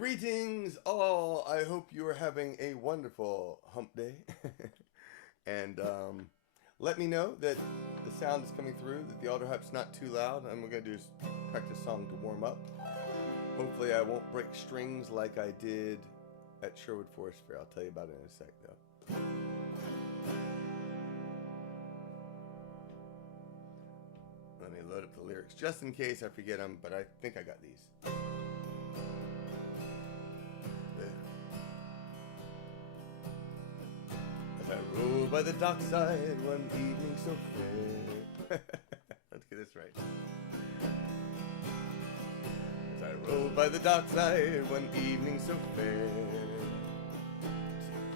Greetings, all. I hope you are having a wonderful hump day. and let me know that the sound is coming through, that the auto hype's not too loud. And we're going to do is practice song to warm up. Hopefully, I won't break strings like I did at Sherwood Forest Fair. I'll tell you about it in a sec, though. Let me load up the lyrics just in case I forget them, but I think I got these. As I rode by the dockside one evening so fair. Let's get this right. As I rode by the dockside one evening so fair, to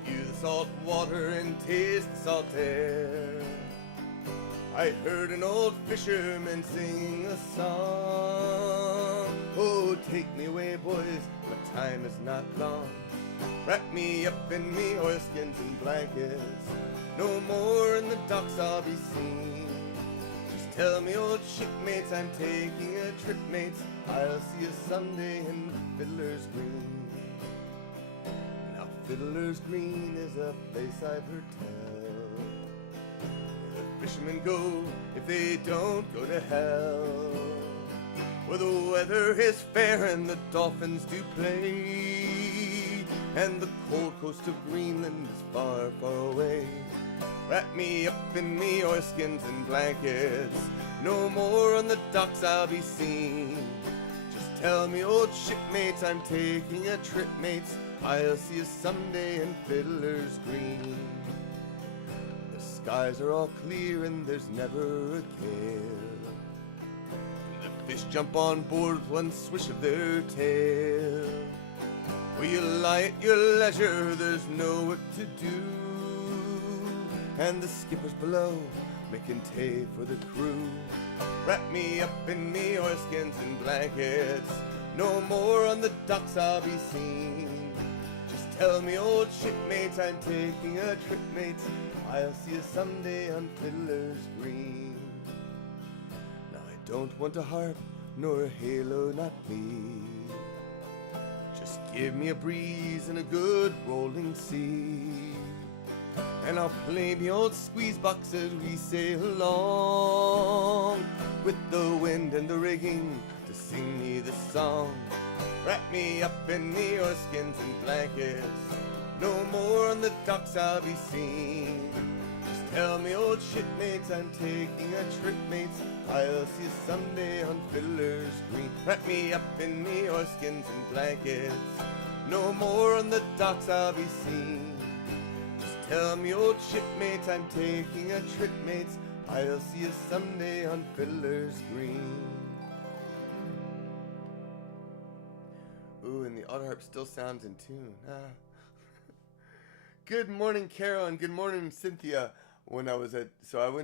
view the salt water and taste the salt air, I heard an old fisherman sing a song. Oh, take me away, boys, my time is not long. Wrap me up in me oilskins and blankets. No more in the docks I'll be seen. Just tell me, old shipmates, I'm taking a trip, mates. I'll see you someday in Fiddler's Green. Now Fiddler's Green is a place I've heard tell, where the fishermen go if they don't go to hell, where the weather is fair and the dolphins do play, and the cold coast of Greenland is far, far away. Wrap me up in me oilskins and blankets. No more on the docks I'll be seen. Just tell me, old shipmates, I'm taking a trip, mates. I'll see you someday in Fiddler's Green. The skies are all clear and there's never a care. The fish jump on board with one swish of their tail. Where you lie at your leisure, there's no work to do, and the skipper's below making tea for the crew. Wrap me up in me oilskins and blankets. No more on the docks I'll be seen. Just tell me, old shipmates, I'm taking a trip, mates. I'll see you someday on Fiddler's Green. Now I don't want a harp nor a halo, not me. Just give me a breeze and a good rolling sea, and I'll play me old squeeze box as we sail along, with the wind and the rigging to sing me this song. Wrap me up in me oilskins and blankets. No more on the docks I'll be seen. Just tell me, old shipmates, I'm taking a trip, mates. I'll see you someday on Fiddler's Green. Wrap me up in me oilskins and blankets. No more on the docks I'll be seen. Just tell me, old shipmates, I'm taking a trip, mates. I'll see you someday on Fiddler's Green. Ooh, and the auto harp still sounds in tune. Good morning, Carol, and good morning, Cynthia. I went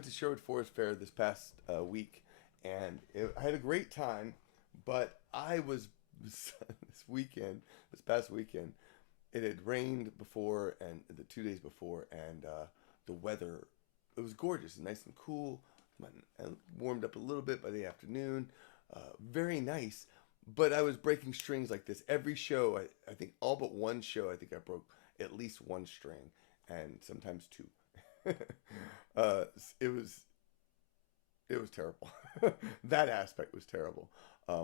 to Sherwood Forest Fair this past week, and I had a great time. But I was this past weekend, it had rained before and the 2 days before, and the weather, it was gorgeous and nice and cool. And warmed up a little bit by the afternoon, very nice. But I was breaking strings like this every show. I think all but one show, I think I broke at least one string, and sometimes two. uh, it was terrible. That aspect was terrible.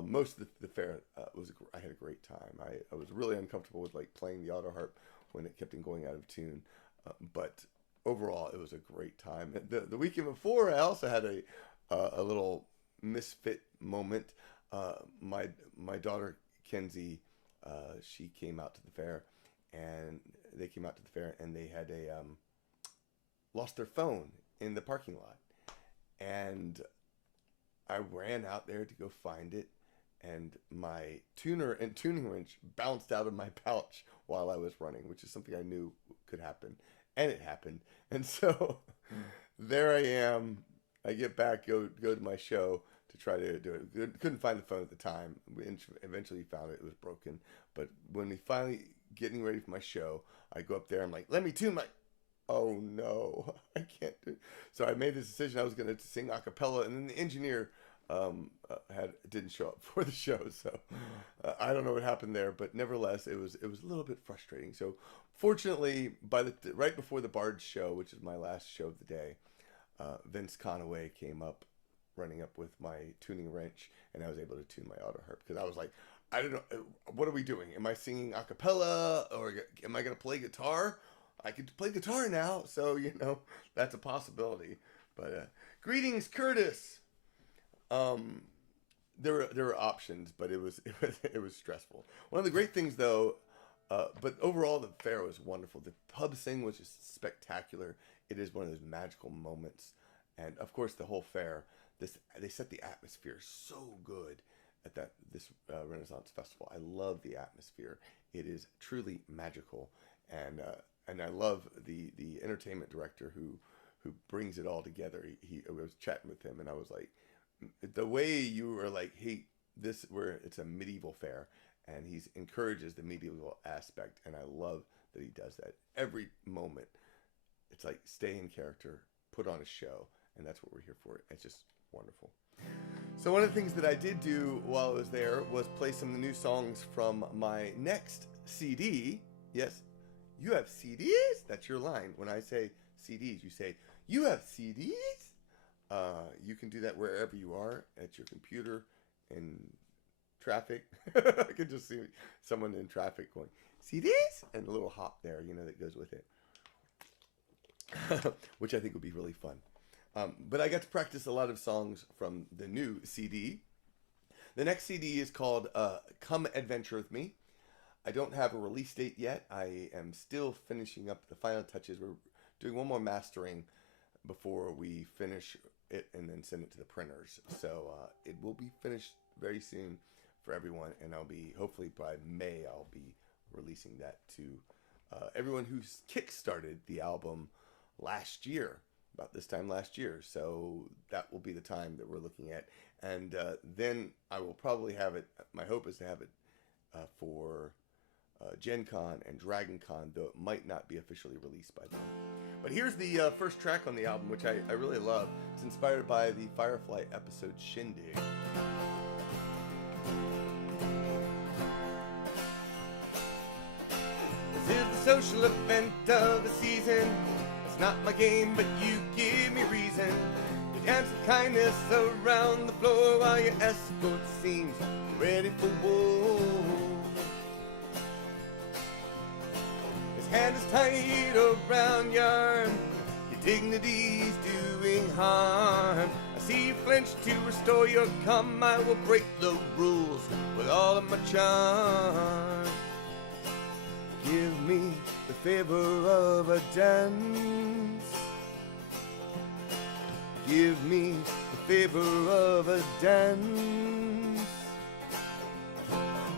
Most of the fair I had a great time. I was really uncomfortable with like playing the auto harp when it kept on going out of tune, but overall it was a great time. The weekend before, I also had a little misfit moment. My daughter Kenzie, she came out to the fair, and they came out to the fair, and they had lost their phone in the parking lot, and I ran out there to go find it, and my tuner and tuning wrench bounced out of my pouch while I was running, which is something I knew could happen, and it happened. And so there I am. I get back, go to my show to try to do it. Couldn't find the phone at the time. We eventually found it. It was broken. But when we finally getting ready for my show, I go up there. I'm like, let me tune my. Oh no, I can't do it. So I made this decision. I was going to sing a cappella, and then the engineer didn't show up for the show, so I don't know what happened there, but nevertheless, it was a little bit frustrating. So fortunately, right before the Bard show, which is my last show of the day, Vince Conaway came up, running up with my tuning wrench, and I was able to tune my auto harp because I was like, I don't know, what are we doing? Am I singing a cappella, or am I going to play guitar? I could play guitar now, so that's a possibility. But greetings, Curtis. There were options, but it was stressful. One of the great things, though, but overall the fair was wonderful. The pub sing was just spectacular. It is one of those magical moments, and of course the whole fair. They set the atmosphere so good at this Renaissance Festival. I love the atmosphere. It is truly magical, and I love the entertainment director who brings it all together. I was chatting with him, and I was like, the way you were like, hey, it's a medieval fair, and he encourages the medieval aspect, and I love that he does that every moment. It's like stay in character, put on a show, and that's what we're here for. It's just wonderful. So one of the things that I did do while I was there was play some of the new songs from my next CD. Yes, you have CDs? That's your line. When I say CDs, you say, you have CDs? You can do that wherever you are, at your computer, in traffic. I can just see someone in traffic going, CDs? And a little hop there, that goes with it. Which I think would be really fun. But I got to practice a lot of songs from the new CD. The next CD is called Come Adventure With Me. I don't have a release date yet. I am still finishing up the final touches. We're doing one more mastering before we finish it and then send it to the printers. So it will be finished very soon for everyone, and hopefully by May, I'll be releasing that to everyone who's kickstarted the album last year, about this time last year. So that will be the time that we're looking at. And then I will probably have it, my hope is to have it for Gen Con and Dragon Con, though it might not be officially released by then. But here's the first track on the album, which I really love. It's inspired by the Firefly episode Shindig. This is the social event of the season. It's not my game, but you give me reason. You dance with kindness around the floor while your escort seems ready for war. His hand is tight around your arm. Your dignity's doing harm. I see you flinch to restore your calm. I will break the rules with all of my charm. Give me the favor of a dance. Give me the favor of a dance.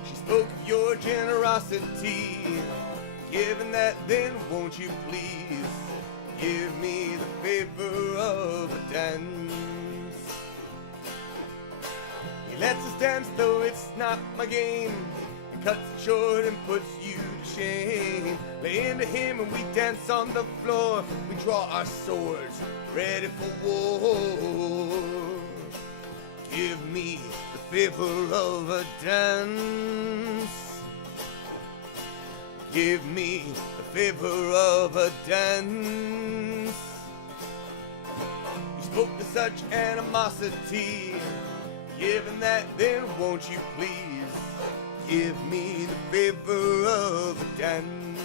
She spoke of your generosity. Given that, then won't you please give me the favor of a dance? He lets us dance, though it's not my game. He cuts it short and puts you to shame. Lay into him and we dance on the floor. We draw our swords, ready for war. Give me the favor of a dance. Give me the favor of a dance. You spoke with such animosity. Given that, then won't you please give me the favor of a dance?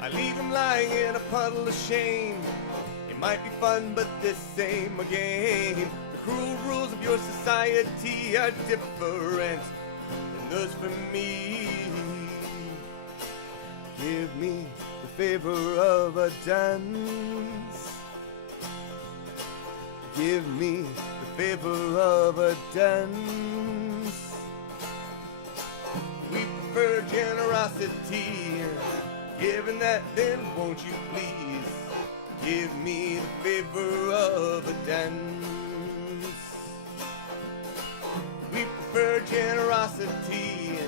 I leave him lying in a puddle of shame. It might be fun, but this ain't my game. The cruel rules of your society are different than those for me. Give me the favor of a dance. Give me the favor of a dance. We prefer generosity. Given that, then won't you please give me the favor of a dance? We prefer generosity.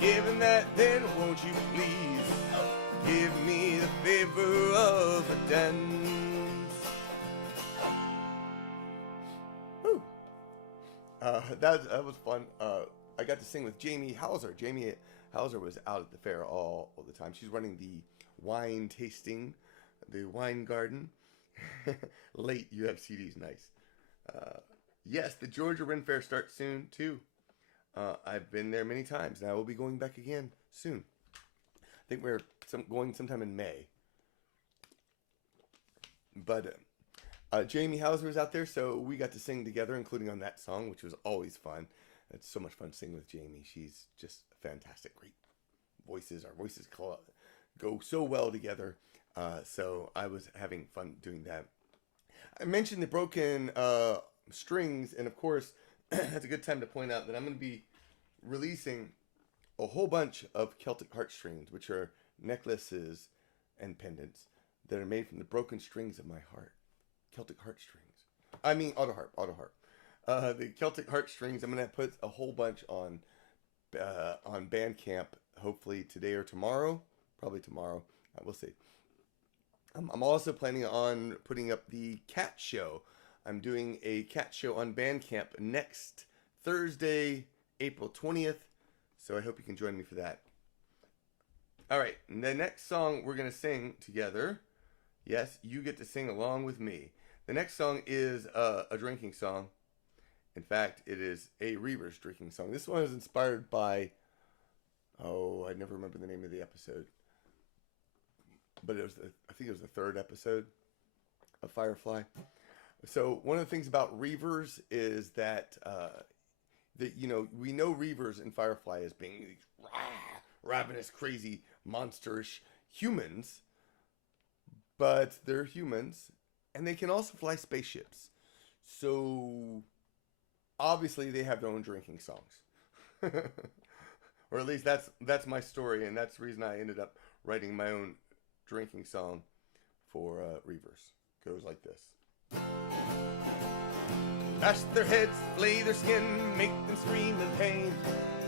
Given that, then won't you please give me the favor of a dance? That was fun. I got to sing with Jamie Hauser. Jamie Hauser was out at the fair all the time. She's running the wine tasting, the wine garden. Late, you have CDs, nice. Yes, the Georgia Ren Fair starts soon too. I've been there many times, and I will be going back again soon. I think we're going sometime in May. But Jamie Hauser was out there, so we got to sing together, including on that song, which was always fun. It's so much fun singing with Jamie. She's just fantastic, great voices. Our voices go so well together. So I was having fun doing that. I mentioned the broken strings, and of course, that's a good time to point out that I'm going to be releasing a whole bunch of Celtic heartstrings, which are necklaces and pendants that are made from the broken strings of my heart. Celtic heartstrings. I mean, auto harp. The Celtic heartstrings. I'm gonna put a whole bunch on Bandcamp. Hopefully today or tomorrow. Probably tomorrow. We'll see. I'm also planning on putting up the cat show. I'm doing a cat show on Bandcamp next Thursday, April 20th. So I hope you can join me for that. All right, the next song we're gonna sing together. Yes, you get to sing along with me. The next song is a drinking song. In fact, it is a Reavers drinking song. This one is inspired by, I never remember the name of the episode. But I think it was the third episode of Firefly. So one of the things about Reavers is that, we know Reavers in Firefly as being these ravenous, crazy, monsterish humans. But they're humans, and they can also fly spaceships. So, obviously, they have their own drinking songs. Or at least that's my story, and that's the reason I ended up writing my own drinking song for Reavers. Goes like this. Bash their heads, flay their skin, make them scream in pain.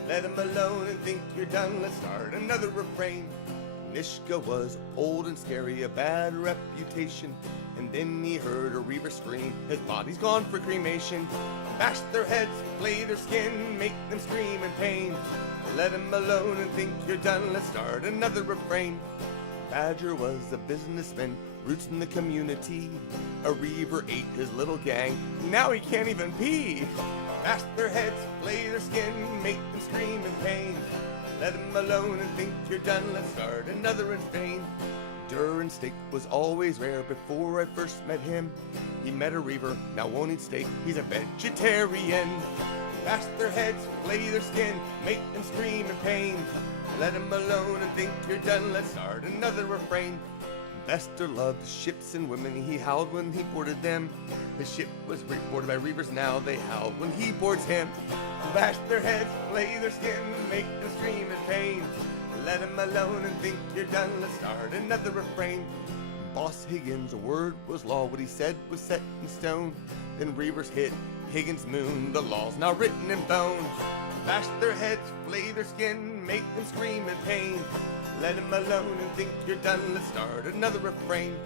Let them alone and think you're done, let's start another refrain. Nishka was old and scary, a bad reputation. And then he heard a reaver scream, his body's gone for cremation. Bash their heads, flay their skin, make them scream in pain. Let him alone and think you're done, let's start another refrain. Badger was a businessman, roots in the community. A reaver ate his little gang, now he can't even pee. Bash their heads, flay their skin, make them scream in pain. Let him alone and think you're done, let's start another refrain. Durin steak was always rare before I first met him. He met a reaver, now won't eat steak, he's a vegetarian. Bash their heads, flay their skin, make them scream in pain. Let him alone and think you're done, let's start another refrain. Bester loved ships and women, he howled when he boarded them. His ship was boarded by reavers, now they howl when he boards him. Bash their heads, flay their skin, make them scream in pain. Let him alone and think you're done, let's start another refrain. Boss Higgins, a word was law, what he said was set in stone. Then reavers hit Higgins' moon, the law's now written in bone. Bash their heads, flay their skin, make them scream in pain. Let him alone and think you're done, let's start another refrain.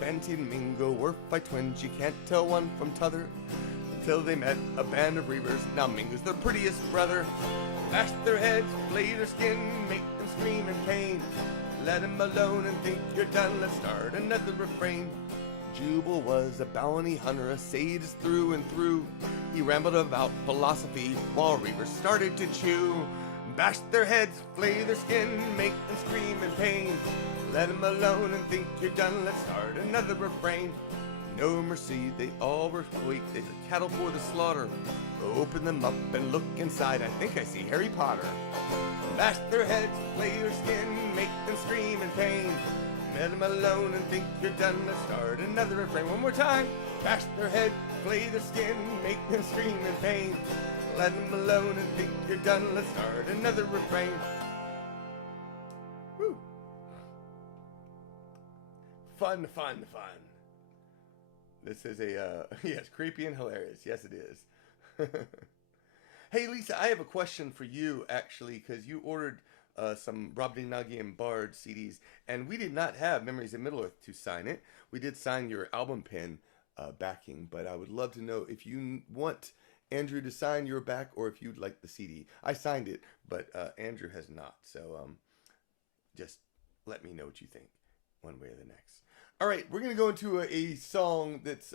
Banty and Mingo were fight twins, you can't tell one from t'other. Until they met a band of reavers, now Mingo's their prettiest brother. Bash their heads, flay their skin, make them scream in pain. Let him alone and think you're done, let's start another refrain. Jubal was a bounty hunter, a sadist through and through. He rambled about philosophy while reavers started to chew. Bash their heads, flay their skin, make them scream in pain. Let him alone and think you're done, let's start another refrain. No mercy, they all were weak, they took cattle for the slaughter. Open them up and look inside, I think I see Harry Potter. Bash their heads, flay their skin, make them scream in pain. Let them alone and think you're done, let's start another refrain. One more time. Bash their head, flay their skin, make them scream in pain. Let them alone and think you're done, let's start another refrain. Woo! Fun. This is yes, creepy and hilarious. Yes, it is. Hey, Lisa, I have a question for you, actually, because you ordered some Brobdingnagi and Bard CDs, and we did not have Memories of Middle-earth to sign it. We did sign your album pin backing, but I would love to know if you want Andrew to sign your back, or if you'd like the CD. I signed it, but Andrew has not. So just let me know what you think, one way or the next. All right, we're gonna go into a song that's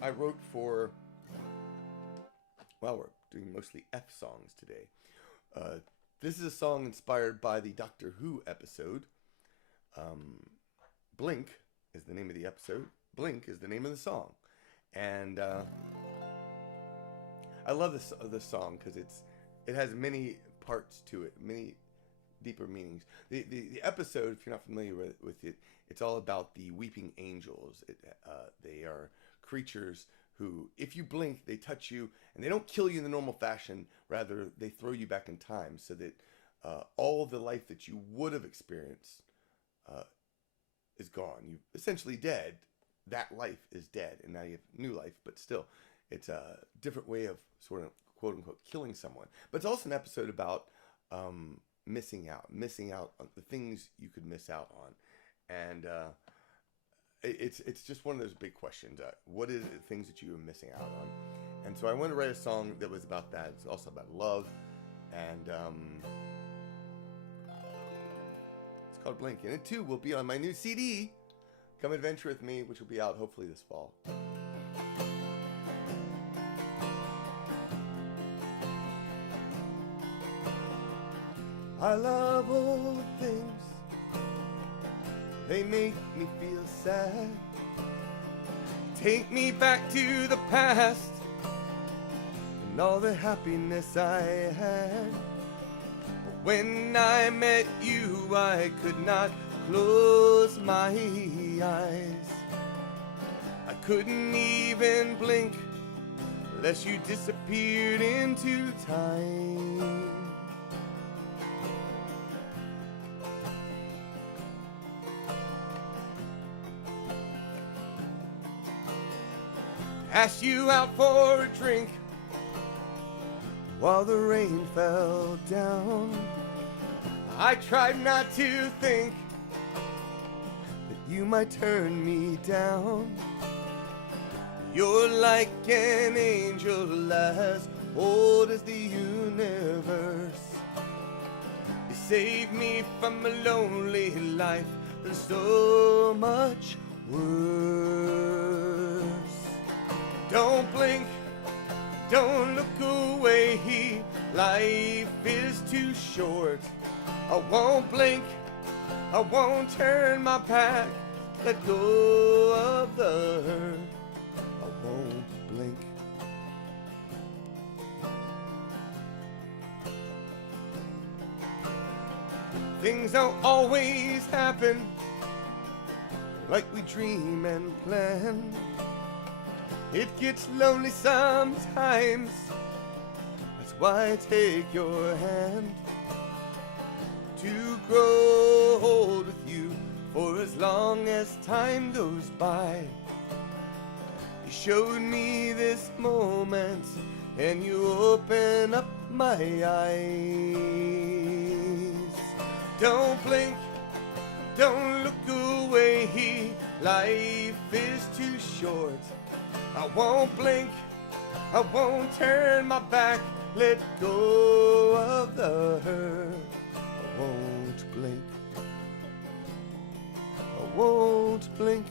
I wrote for. Well, we're doing mostly F songs today. This is a song inspired by the Doctor Who episode. Blink is the name of the episode. Blink is the name of the song, and I love this song because it has many parts to it, many deeper meanings. The episode, if you're not familiar with it, it's all about the weeping angels. They are creatures who, if you blink, they touch you, and they don't kill you in the normal fashion. Rather, they throw you back in time so that all the life that you would have experienced is gone. You're essentially dead. That life is dead, and now you have new life, but still, it's a different way of sort of quote-unquote killing someone. But it's also an episode about missing out on the things you could miss out on. And it's just one of those big questions. What are the things that you are missing out on? And so I wanted to write a song that was about that. It's also about love. And it's called Blink. And it too will be on my new CD, Come Adventure With Me, which will be out hopefully this fall. I love old things, they make me feel sad. Take me back to the past and all the happiness I had. But when I met you, I could not close my eyes. I couldn't even blink unless you disappeared into time. Asked you out for a drink while the rain fell down. I tried not to think that you might turn me down. You're like an angel as old as the universe. You saved me from a lonely life and so much worse. Don't blink, don't look away, life is too short. I won't blink, I won't turn my back, let go of the hurt. I won't blink. Things don't always happen like we dream and plan. It gets lonely sometimes, that's why I take your hand to grow old with you for as long as time goes by. You showed me this moment and you open up my eyes. Don't blink, don't look away, life is too short. I won't blink, I won't turn my back, let go of the hurt. I won't blink, I won't blink.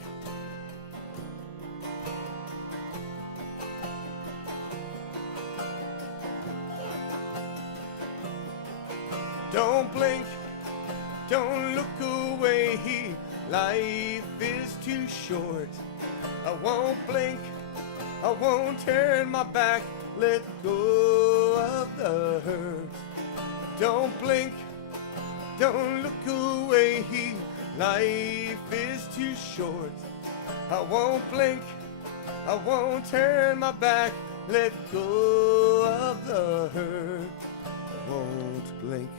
Don't blink, don't look away, life is too short. I won't blink, I won't turn my back, let go of the hurt. Don't blink, don't look away, life is too short. I won't blink, I won't turn my back, let go of the hurt. I won't blink,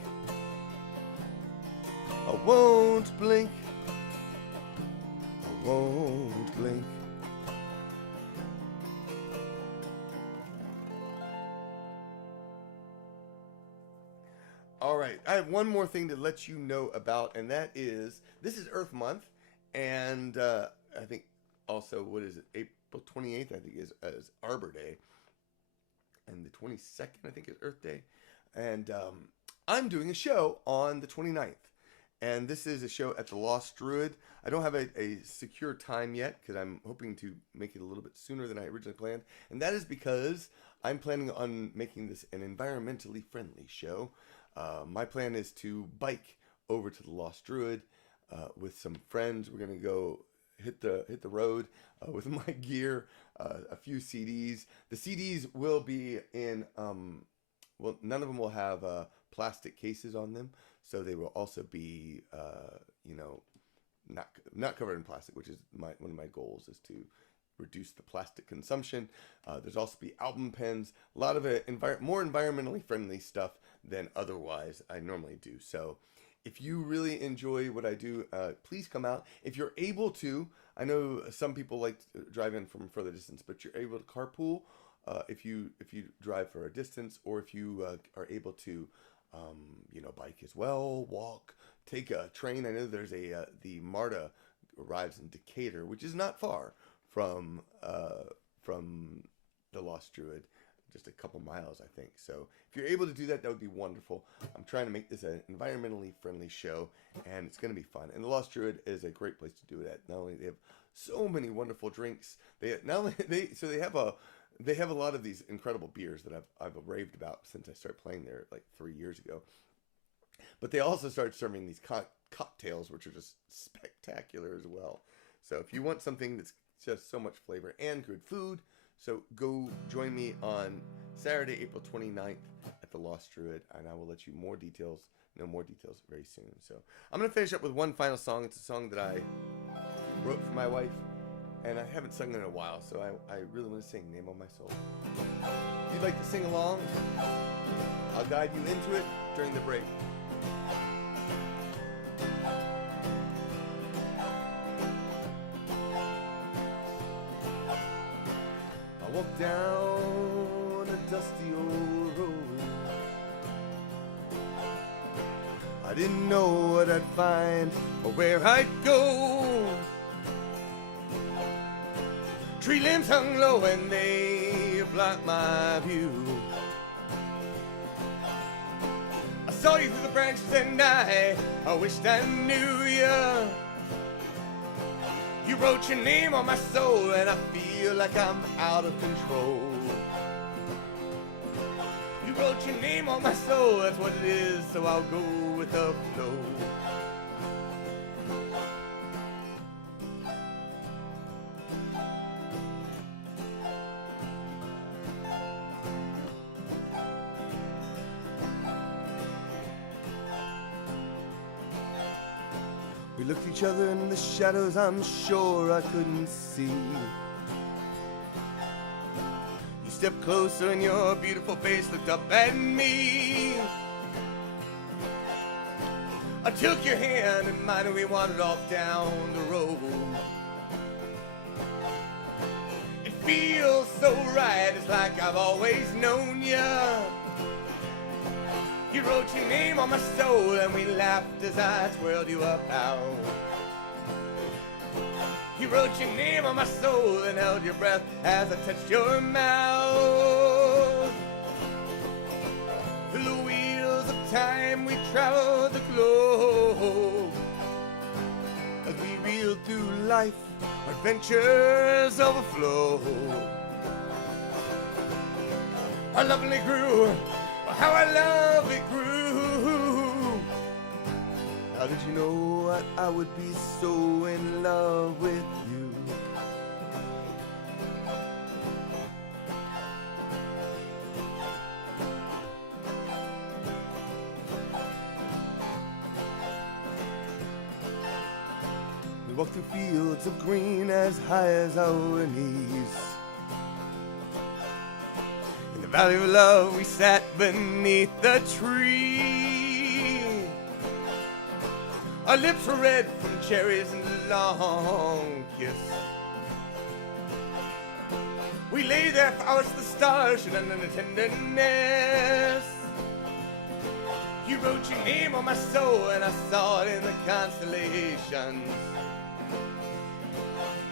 I won't blink, I won't blink. All right, I have one more thing to let you know about, and that is, this is Earth Month, and I think also, what is it, April 28th, I think is Arbor Day. and the 22nd, I think, is Earth Day. And I'm doing a show on the 29th. And this is a show at the Lost Druid. I don't have a secure time yet because I'm hoping to make it a little bit sooner than I originally planned. And that is because I'm planning on making this an environmentally friendly show. My plan is to bike over to the Lost Druid with some friends. We're going to go hit the road with my gear, a few CDs. The CDs will be in, well, none of them will have plastic cases on them. So they will also be, not covered in plastic, which is one of my goals, is to reduce the plastic consumption. There's also be album pens, a lot of more environmentally friendly stuff than otherwise I normally do. So if you really enjoy what I do, please come out. If you're able to, I know some people like to drive in from further distance, but you're able to carpool if you drive for a distance, or if you are able to bike as well, walk, take a train. I know there's the MARTA arrives in Decatur, which is not far from the Lost Druid, just a couple miles, I think. So if you're able to do that, that would be wonderful. I'm trying to make this an environmentally friendly show, and it's going to be fun. And the Lost Druid is a great place to do it at. Not only they have so many wonderful drinks, they have a lot of these incredible beers that I've raved about since I started playing there like 3 years ago. But they also started serving these cocktails, which are just spectacular as well. So if you want something that's just so much flavor and good food, so go join me on Saturday, April 29th at the Lost Druid, and I will let you know more details very soon. So I'm going to finish up with one final song. It's a song that I wrote for my wife, and I haven't sung in a while, so I really want to sing Name on My Soul. If you'd like to sing along, I'll guide you into it during the break. I walked down a dusty old road. I didn't know what I'd find or where I'd go. Tree limbs hung low and they blocked my view. I saw you through the branches and I wished I knew you. You wrote your name on my soul and I feel like I'm out of control. You wrote your name on my soul, that's what it is, so I'll go with the flow. We looked each other in the shadows, I'm sure I couldn't see. You stepped closer and your beautiful face looked up at me. I took your hand and mine and we wandered off down the road. It feels so right, it's like I've always known you. You wrote your name on my soul and we laughed as I twirled you up out. You wrote your name on my soul and held your breath as I touched your mouth. Through the wheels of time we traveled the globe. As we reeled through life, our adventures overflow. Our love only grew. How our love it grew. How did you know I would be so in love with you? We walked through fields of green as high as our knees. Valley of love, we sat beneath the tree. Our lips were red from cherries and a long kiss. We lay there for hours, the stars shone under the tenderness. You wrote your name on my soul and I saw it in the constellations.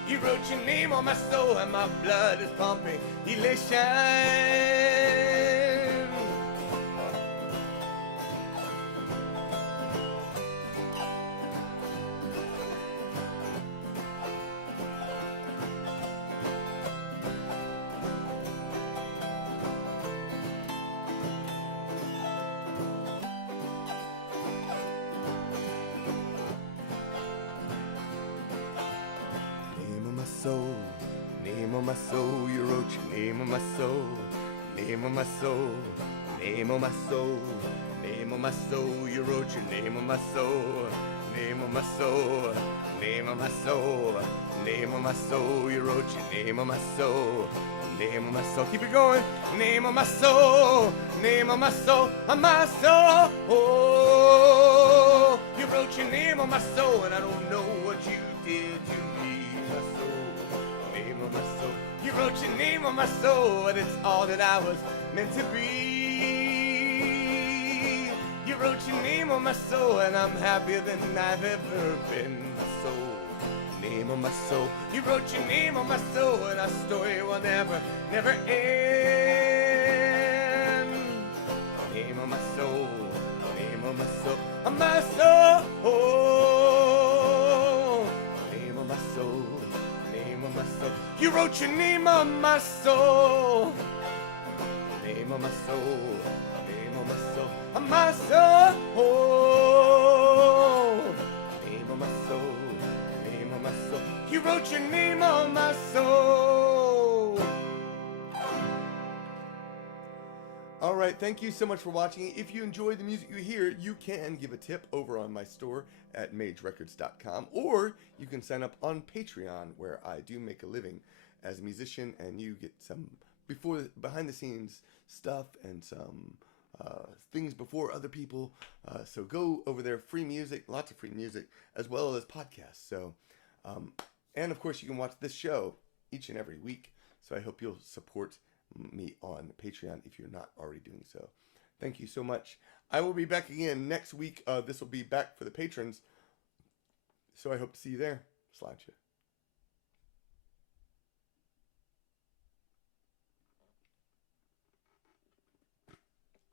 You wrote your name on my soul and my blood is pumping elation. soul, name of my soul. You wrote your name on my soul, name of my soul, name of my soul, name of my soul. You wrote your name on my soul, name of my soul, name of my soul, name of my soul. You wrote your name on my soul, name of my soul. Keep it going. Name of my soul, name of my soul, on my soul. Oh, you wrote your name on my soul, and I don't know what you did to me, my soul. Name of my soul. You wrote your name on my soul, and it's all that I was meant to be. You wrote your name on my soul, and I'm happier than I've ever been, my soul. Name of my soul. You wrote your name on my soul, and our story will never, never end. Name of my soul, name of my soul, on my soul. Name of my soul, name of my soul. You wrote your name on my soul. Name of my soul, name of my soul, on my soul. Name of my soul. You wrote your name on my soul. All right, thank you so much for watching. If you enjoy the music you hear, you can give a tip over on my store at magerecords.com, or you can sign up on Patreon, where I do make a living as a musician, and you get some behind the scenes stuff and some things before other people. So go over there. Free music, lots of free music, as well as podcasts. So. And of course, you can watch this show each and every week. So I hope you'll support me on Patreon if you're not already doing so. Thank you so much. I will be back again next week. This will be back for the patrons. So I hope to see you there. Slide you.